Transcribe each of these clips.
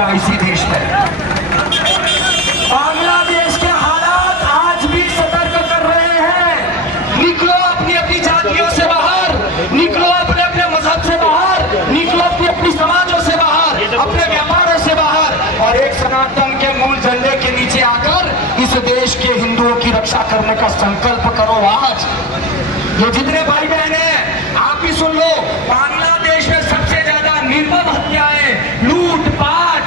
रहेगा इसी देश में। बांग्लादेश के हालात आज भी सतर्क कर रहे हैं। निकलो अपनी अपनी जातियों से बाहर, निकलो अपने अपने मजहब से बाहर, निकलो अपनी अपनी समाजों से बाहर, अपने व्यापारों से बाहर, और एक सनातन के मूल झंडे के नीचे आकर इस देश के हिंदुओं की रक्षा करने का संकल्प करो। आज ये जितने भाई बहन हैं आप भी सुन लो, बांग्लादेश में सबसे ज्यादा निर्मम हत्याएं, लूटपाट,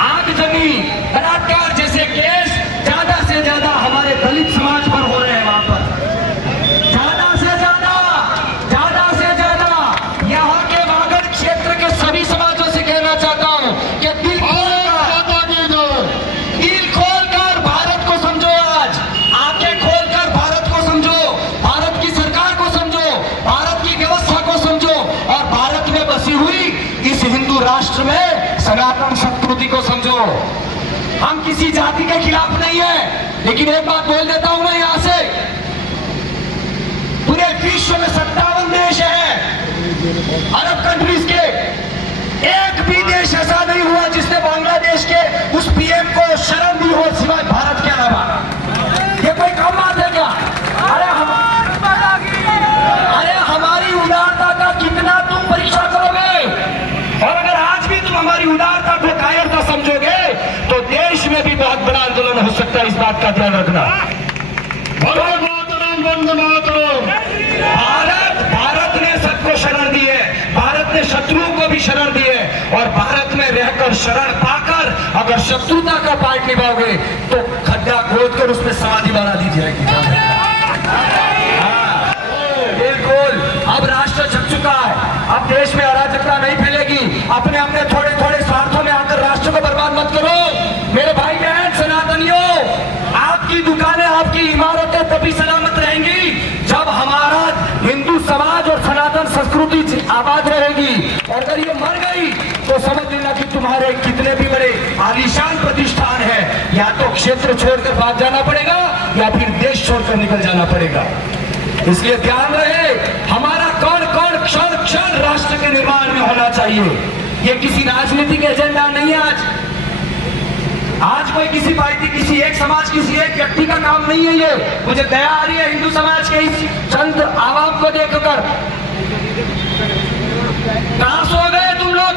आगजनी, बलात्कार जैसे केस ज्यादा से ज्यादा हमारे दलित समाज पर हो रहे हैं। वहां पर ज्यादा से ज्यादा यहाँ के वागड़ क्षेत्र के सभी समाजों से कहना चाहता हूँ कि दिल खोलकर भारत को समझो। आज आंखें खोलकर भारत को समझो, भारत की सरकार को समझो, भारत की व्यवस्था को समझो, और भारत में बसी हुई इस हिंदू राष्ट्र में सनातन संस्कृति को समझो। हम किसी जाति के खिलाफ नहीं है, लेकिन एक बात बोल देता हूं मैं यहां से, पूरे विश्व में 57 देश हैं अरब कंट्रीज के, एक भी देश ऐसा नहीं हुआ जिसने बांग्लादेश के उस पीएम को शरण दी हो सिवाय भारत के अलावा। ये कोई कम बात है क्या? अरे हमारी उदारता का कितना तुम परीक्षा करोगे? और अगर आज भी तुम हमारी उदारता को कायरता समझोगे तो देश में भी बहुत बड़ा आंदोलन हो सकता है। इस बात का ध्यान रखना। भारत ने सबको शरण दी है, भारत ने शत्रुओं को भी शरण दी है, और भारत में रहकर शरण पाकर अगर शत्रुता का पार्ट निभाओगे तो खड्डा खोद कर उसमें समाधि बना दी जाएगी। बिल्कुल, अब राष्ट्र जग चुका है, अब देश में अराजकता नहीं फैलेगी। अपने अपने थोड़े थोड़े स्वार्थों में आकर राष्ट्र को बर्बाद मत करो। मेरे भाई बहन सनातनियों, आपकी दुकानें, आपकी इमारतें तभी सलामत रहेंगी जब हमारा हिंदू समाज और सनातन संस्कृति आबाद रहेगी। और अगर ये मर गई तो समझ लेना कि तुम्हारे कितने भी बड़े आलीशान प्रतिष्ठान है, या तो क्षेत्र छोड़कर भाग जाना पड़ेगा या फिर देश छोड़कर निकल जाना पड़ेगा। इसलिए ध्यान रहे, हमारा कौन कौन क्षण क्षण राष्ट्र के निर्माण में होना चाहिए। ये किसी राजनीतिक एजेंडा नहीं है। आज कोई किसी पार्टी, किसी एक समाज, किसी एक व्यक्ति का काम नहीं है। ये मुझे दया आ रही है हिंदू समाज के इस चंद आवाम को देखकर। कहां सो गए तुम लोग?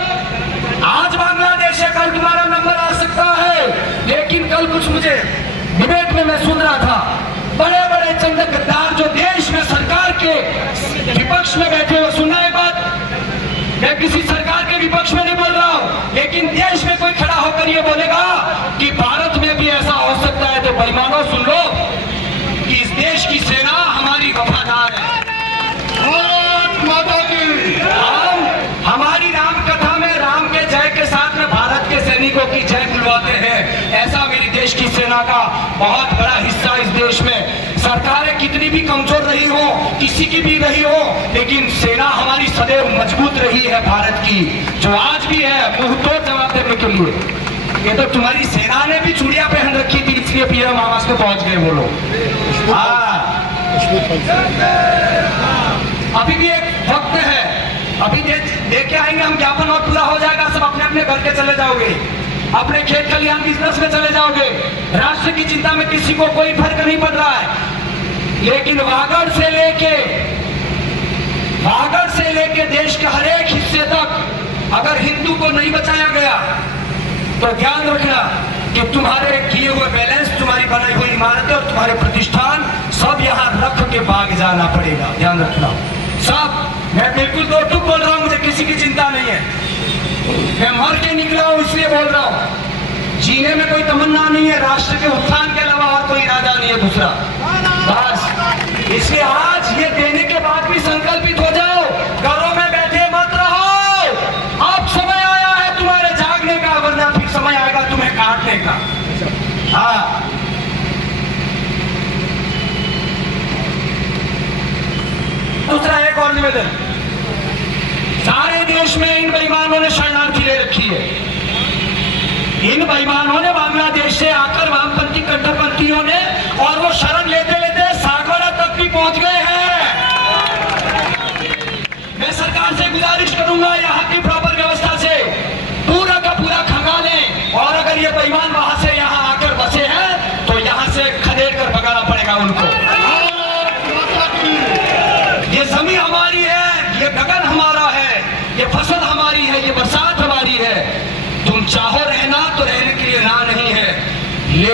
आज बांग्लादेश है, कल तुम्हारा नंबर आ सकता है। लेकिन कल कुछ मुझे डिबेट में मैं सुन रहा था, बड़े बड़े चंद गद्दार जो देश में सरकार के विपक्ष में बैठे हो। सुनना एक बात, मैं किसी सरकार के विपक्ष में नहीं बोल रहा हूं, लेकिन देश में कोई खड़ा होकर ये बोलेगा कि भारत में भी ऐसा हो सकता है, तो बेईमानों सुन लो कि इस देश की सेना हमारी वफादार है। हम हमारी राम कथा में राम के जय के साथ में भारत के सैनिकों की जय बुलवाते हैं। ऐसा मेरी देश की सेना का बहुत बड़ा हिस्सा इस देश में। सरकारें कितनी भी कमजोर रही हो, किसी की भी रही हो, लेकिन सेना हमारी सदैव मजबूत रही है भारत की, जो आज भी है मुंहतोड़ जवाब देने के लिए। ये तो तुम्हारी सेना ने भी चूड़ियां पहन रखी थी, इसलिए पीएम आवास में पहुंच गए वो लोग। अभी भी एक वक्त है, अभी देख के आएंगे हम, ज्ञापन और पूरा हो जाएगा, सब अपने अपने घर के चले जाओगे, अपने खेत खलिहान बिजनेस में चले जाओगे। राष्ट्र की चिंता में किसी को कोई फर्क नहीं पड़ रहा है। लेकिन वागड़ से लेके देश के हर एक हिस्से तक अगर हिंदू को नहीं बचाया गया तो ध्यान रखना कि तुम्हारे किए हुए बैलेंस, तुम्हारी बनाई हुई इमारतें और तुम्हारे प्रतिष्ठान सब यहाँ रख के भाग जाना पड़ेगा। ध्यान रखना सब। मैं बिल्कुल दो टूक बोल रहा हूं, मुझे किसी की चिंता नहीं है। मैं मर के निकला हूं इसलिए बोल रहा हूं। जीने में कोई तमन्ना नहीं है, राष्ट्र के उत्थान के अलावा और कोई इरादा नहीं है दूसरा, बस। इसलिए आज ये देने के बाद भी संकल्पित हो जाओ, घरों में बैठे मत रहो। अब समय आया है तुम्हारे जागने का, वरना फिर समय आएगा तुम्हें काटने का। हाँ, दूसरा एक और निवेदन, सारे देश में इन बेईमानों ने शरणार्थी ले रखी है। इन बेईमानों ने बांग्लादेश से आकर वामपंथी कट्टरपंथियों ने, और वो शरण लेते लेते सागवाड़ा तक भी पहुंच गए हैं। मैं सरकार से गुजारिश करूंगा यहाँ की प्रॉपर व्यवस्था से पूरा का पूरा खंगालें,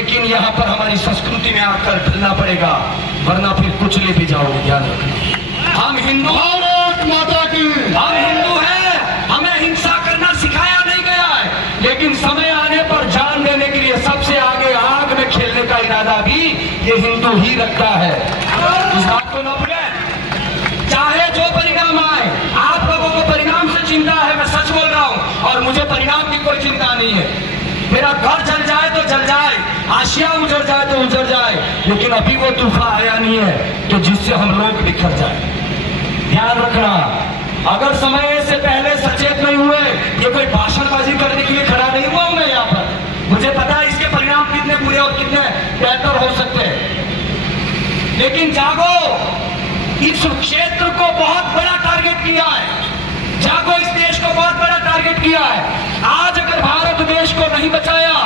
लेकिन यहाँ पर हमारी संस्कृति में आकर ढलना पड़ेगा, वरना फिर कुचले भी जाओगे। ध्यान रखना, हम हिंदू, भारत माता की, हम हिंदू हैं, हमें हिंसा करना सिखाया नहीं गया है, लेकिन समय आने पर जान देने के लिए सबसे आगे आग में खेलने का इरादा भी ये हिंदू ही रखता है। इस बात को न भूलें, चाहे जो परिणाम आए। आप लोगों को परिणाम से चिंता है, मैं सच बोल रहा हूं, और मुझे परिणाम की कोई चिंता नहीं है। मेरा घर जल जाए तो जल जाए, आशिया उजड़ जाए तो उजड़ जाए, लेकिन अभी वो तूफान आया नहीं है कि जिससे हम लोग बिखर जाए। ध्यान रखना, अगर समय से पहले सचेत नहीं हुए, ये कोई भाषणबाजी करने के लिए खड़ा नहीं हुआ हूं मैं यहाँ पर। मुझे पता है इसके परिणाम कितने बुरे और कितने बेहतर हो सकते हैं, लेकिन जागो, इस क्षेत्र को बहुत बड़ा टारगेट किया है। जागो, इस देश को बहुत बड़ा टारगेट किया है। आज अगर भारत देश को नहीं बचाया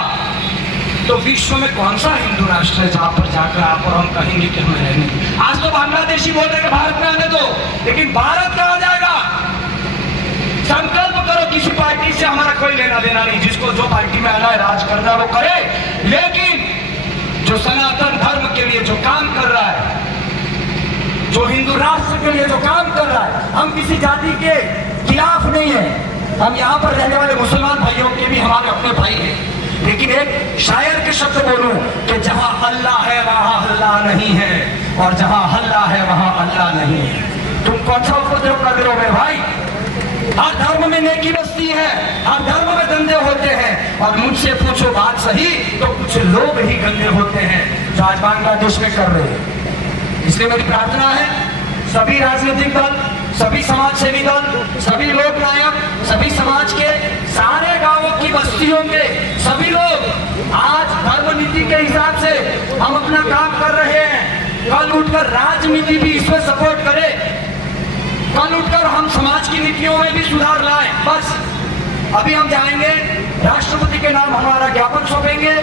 तो विश्व में कौन सा हिंदू राष्ट्र है जहां पर जाकर आप और हम कहेंगे कि हमें रहने। आज तो बांग्लादेशी बोल रहे हैं कि भारत में आने दो, लेकिन भारत कहां जाएगा? संकल्प करो, किसी पार्टी से हमारा कोई लेना देना नहीं, जिसको जो पार्टी में आना है, राज करना है वो करे, लेकिन जो सनातन धर्म के लिए जो काम कर रहा है, जो हिंदू राष्ट्र के लिए जो काम कर रहा है, हम किसी जाति के खिलाफ नहीं है। हम यहाँ पर रहने वाले मुसलमान भाइयों के भी हमारे अपने भाई हैं, लेकिन एक शायर के शब्द बोलूं कि जहां अल्लाह है वहां अल्लाह नहीं है, और जहां अल्लाह है वहां अल्लाह नहीं है। तुम कौन सा उपद्रव कर रहे हो मेरे भाई? हर धर्म में नेकी बसती है, हर धर्म में धंधे होते हैं, और मुझसे पूछो बात सही तो कुछ लोग ही गंदे होते हैं जो आज बांग्लादेश में कर रहे हैं। इसलिए मेरी प्रार्थना है, सभी राजनीतिक दल, सभी समाज सेवी दल, सभी लोक नायक, सभी समाज के, सारे गांवों की बस्तियों के सभी लोग आज धर्म नीति के हिसाब से हम अपना काम कर रहे हैं। कल उठकर राजनीति भी इसमें सपोर्ट करे, कल उठकर हम समाज की नीतियों में भी सुधार लाएं। बस अभी हम जाएंगे, राष्ट्रपति के नाम हमारा ज्ञापन सौंपेंगे,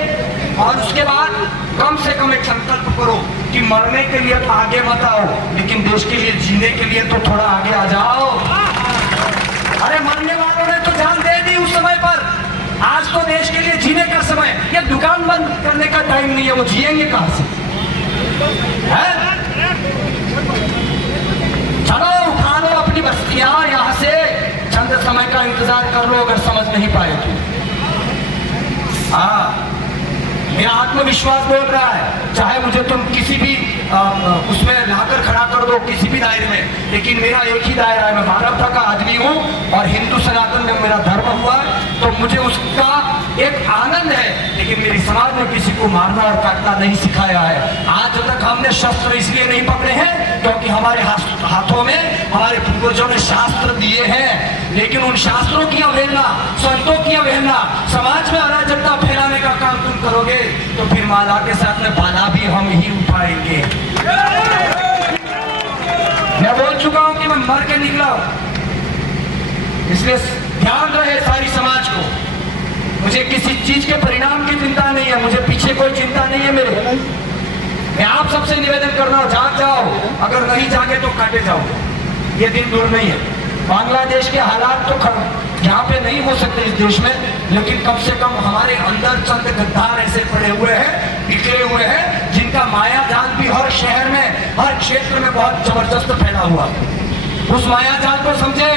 और उसके बाद कम से कम एक संकल्प करो कि मरने के लिए तो आगे मत आओ, लेकिन देश के लिए जीने के लिए तो थोड़ा आगे आ जाओ। अरे मरने वालों ने तो जान दे दी उस समय पर, आज तो देश के लिए जीने का समय। ये दुकान बंद करने का टाइम नहीं है, वो जिएंगे कहां से? चलो उठा लो अपनी बस्तियां यहां से, चंद समय का इंतजार कर लो अगर समझ नहीं पाए तो। हाँ, मेरा आत्मविश्वास बोल रहा है, चाहे मुझे तुम किसी भी उसमें लाकर खड़ा कर दो, किसी भी दायरे में, लेकिन मेरा एक ही दायरा है, मैं मानवता का आदमी हूँ, और हिंदू सनातन में मेरा धर्म हुआ तो मुझे उसका एक आनंद है, लेकिन मेरी समाज ने किसी को मारना और काटना नहीं सिखाया है। आज तक हमने शस्त्र इसलिए नहीं पकड़े हैं क्योंकि हमारे हाथों में हमारे पूर्वजों ने शास्त्र दिए हैं, लेकिन उन शास्त्रों की अवहेलना, संतों की अवहेलना, समाज में अराजकता फैलाने का काम तुम करोगे तो फिर माला के साथ में बाला भी हम ही उठाएंगे। मैं बोल चुका हूं कि मैं मर के निकला हूं, इसलिए ध्यान रहे सारी समाज को। मुझे किसी चीज के परिणाम की चिंता नहीं है, मुझे पीछे कोई चिंता नहीं है मेरे। मैं आप सबसे निवेदन कर रहा हूं, जाग जाओ, अगर नहीं जागे तो काटे जाओ, ये दिन दूर नहीं है। बांग्लादेश के हालात तो यहाँ पे नहीं हो सकते इस देश में, लेकिन कम से कम हमारे अंदर चंद गद्दार ऐसे पड़े हुए हैं, बिखरे हुए हैं, जिनका माया जाल भी हर शहर में, हर क्षेत्र में बहुत जबरदस्त फैला हुआ। उस माया जाल को समझे,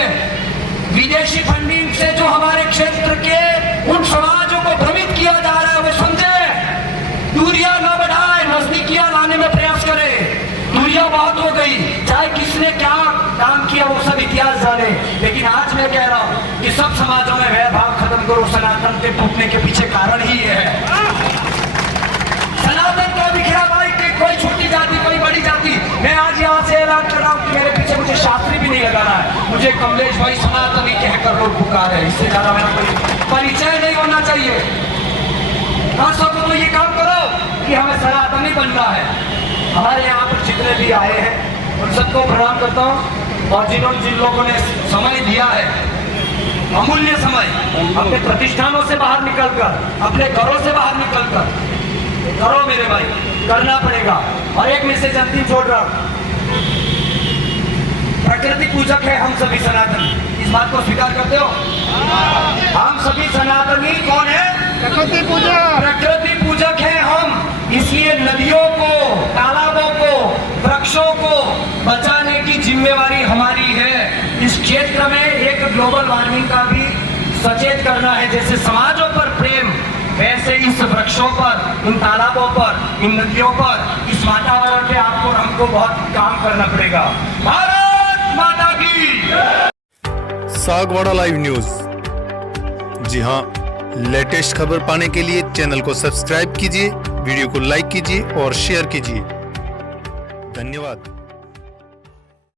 विदेशी फंडिंग से जो हमारे क्षेत्र के उन समाजों को भ्रमित किया जा रहा है वो समझे, दूरियां न बढ़ाए, नजदीकियां लाने में प्रयास करे। दूरियां बहुत हो गई, चाहे किसने क्या काम किया वो सब इतिहास जाने, लेकिन आज मैं कह रहा हूं कि सब समाजों में भेदभाव खत्म करो। सनातन के टूटने के पीछे कारण ही ये है, सनातन का बिखरा भाई, कोई छोटी जाति कोई बड़ी जाति। मैं आज यहाँ से ऐलान कर रहा हूँ कि मेरे पीछे मुझे शास्त्री भी नहीं लगाना है, मुझे कमलेश भाई सनातनी कहकर लोग पुकार है, इससे ज्यादा मेरा कोई परिचय नहीं होना चाहिए। हर सब तो ये काम करो कि हमें सनातनी बनना है। हमारे यहाँ पर जितने भी आए हैं उन सबको प्रणाम करता हूँ, और जिन लोगों ने समय दिया है, अमूल्य समय, अपने प्रतिष्ठानों से बाहर निकलकर, अपने घरों से बाहर निकलकर करो मेरे भाई, करना पड़ेगा। और एक मैसेज अंतिम छोड़ रहा हूं, प्रकृति पूजक है हम सभी सनातनी, इस बात को स्वीकार करते हो? हम सभी सनातनी कौन है? प्रकृति पूजक। प्रकृति पूजक है हम। जैसे समाजों पर प्रेम, वैसे इस वृक्षों पर, इन तालाबों पर, इन नदियों पर, इस वातावरण पे आपको और हमको बहुत काम करना पड़ेगा। भारत माता की। Sagwara live news. जी हाँ, लेटेस्ट खबर पाने के लिए चैनल को सब्सक्राइब कीजिए, वीडियो को लाइक कीजिए और शेयर कीजिए। धन्यवाद।